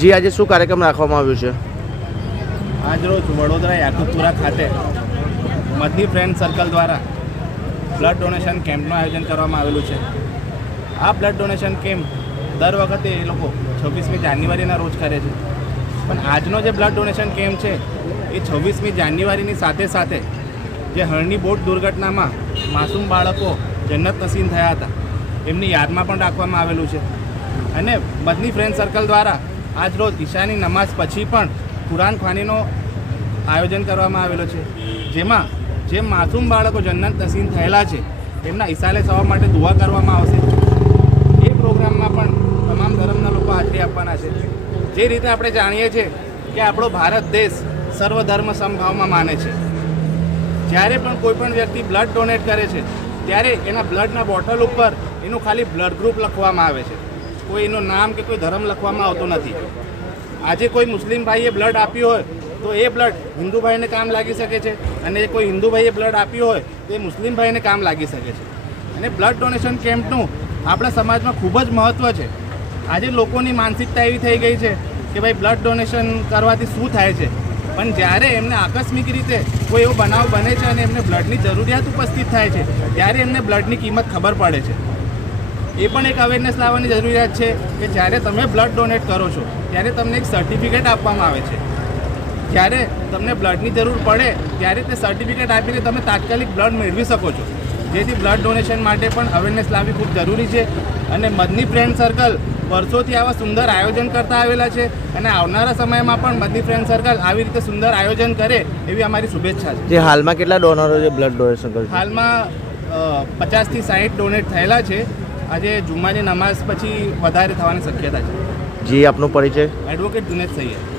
જી, આજે શું કાર્યક્રમ રાખવામાં આવ્યું છે? આજરોજ વડોદરા યાકુતપુરા ખાતે મધની ફ્રેન્ડ સર્કલ દ્વારા બ્લડ ડોનેશન કેમ્પનું આયોજન કરવામાં આવેલું છે. આ બ્લડ ડોનેશન કેમ્પ દર વખતે એ લોકો છવ્વીસમી જાન્યુઆરીના રોજ કરે છે. પણ આજનો જે બ્લડ ડોનેશન કેમ્પ છે, એ છવ્વીસમી જાન્યુઆરીની સાથે સાથે જે હળની બોટ દુર્ઘટનામાં માસૂમ બાળકો જન્નત નસીન થયા હતા, એમની યાદમાં પણ રાખવામાં આવેલું છે. અને મદની ફ્રેન્ડ સર્કલ દ્વારા આજ રોજ ઈશાની નમાઝ પછી પણ કુરાન ખાનીનો આયોજન કરવામાં આવેલો છે. જેમાં જે માસૂમ બાળકો જન્નત તસીન થયેલા છે, એમના ઈસાલે સવા માટે દુઆ કરવામાં આવશે. એ પ્રોગ્રામમાં પણ તમામ ધર્મના લોકો હાજરી આપવાના છે. જે રીતે આપણે જાણીએ છીએ કે આપણો ભારત દેશ સર્વધર્મ સમભાવમાં માને છે. જ્યારે પણ કોઈપણ વ્યક્તિ બ્લડ ડોનેટ કરે છે, ત્યારે એના બ્લડના બોટલ ઉપર એનું ખાલી બ્લડ ગ્રુપ લખવામાં આવે છે. કોઈ એનું નામ કે કોઈ ધર્મ લખવામાં આવતો નથી. આજે કોઈ મુસ્લિમ ભાઈએ બ્લડ આપ્યું હોય, તો એ બ્લડ હિન્દુ ભાઈને કામ લાગી શકે છે. અને કોઈ હિન્દુ ભાઈએ બ્લડ આપ્યું હોય, તો એ મુસ્લિમ કામ લાગી શકે છે. અને બ્લડ ડોનેશન કેમ્પનું આપણા સમાજમાં ખૂબ જ મહત્ત્વ છે. આજે લોકોની માનસિકતા એવી થઈ ગઈ છે કે ભાઈ બ્લડ ડોનેશન કરવાથી શું થાય છે? પણ જ્યારે એમને આકસ્મિક રીતે કોઈ એવો બનાવ બને છે અને એમને બ્લડની જરૂરિયાત ઉપસ્થિત થાય છે, ત્યારે એમને બ્લડની કિંમત ખબર પડે છે. એ પણ એક અવેરનેસ લાવવાની જરૂરિયાત છે કે જ્યારે તમે બ્લડ ડોનેટ કરો છો ત્યારે તમને એક સર્ટિફિકેટ આપવામાં આવે છે. જ્યારે તમને બ્લડની જરૂર પડે ત્યારે તે સર્ટિફિકેટ આપીને તમે તાત્કાલિક બ્લડ મેળવી શકો છો. જેથી બ્લડ ડોનેશન માટે પણ અવેરનેસ લાવવી ખૂબ જરૂરી છે અને મદની ફ્રેન્ડ સર્કલ વર્ષોથી આવા સુંદર આયોજન કરતા આવેલા છે અને આવનારા સમયમાં પણ મદની ફ્રેન્ડ સર્કલ આવી રીતે સુંદર આયોજન કરે એવી અમારી શુભેચ્છા છે. જે હાલમાં કેટલા ડોનરો છે બ્લડ ડોનેશન હાલમાં પચાસથી સાહીઠ ડોનેટ થયેલા છે. આજે જુમ્માની નમાઝ પછી વધારે થવાની શક્યતા છે. જી આપનો પરિચય? એડવોકેટ જુનેદ સૈયદ.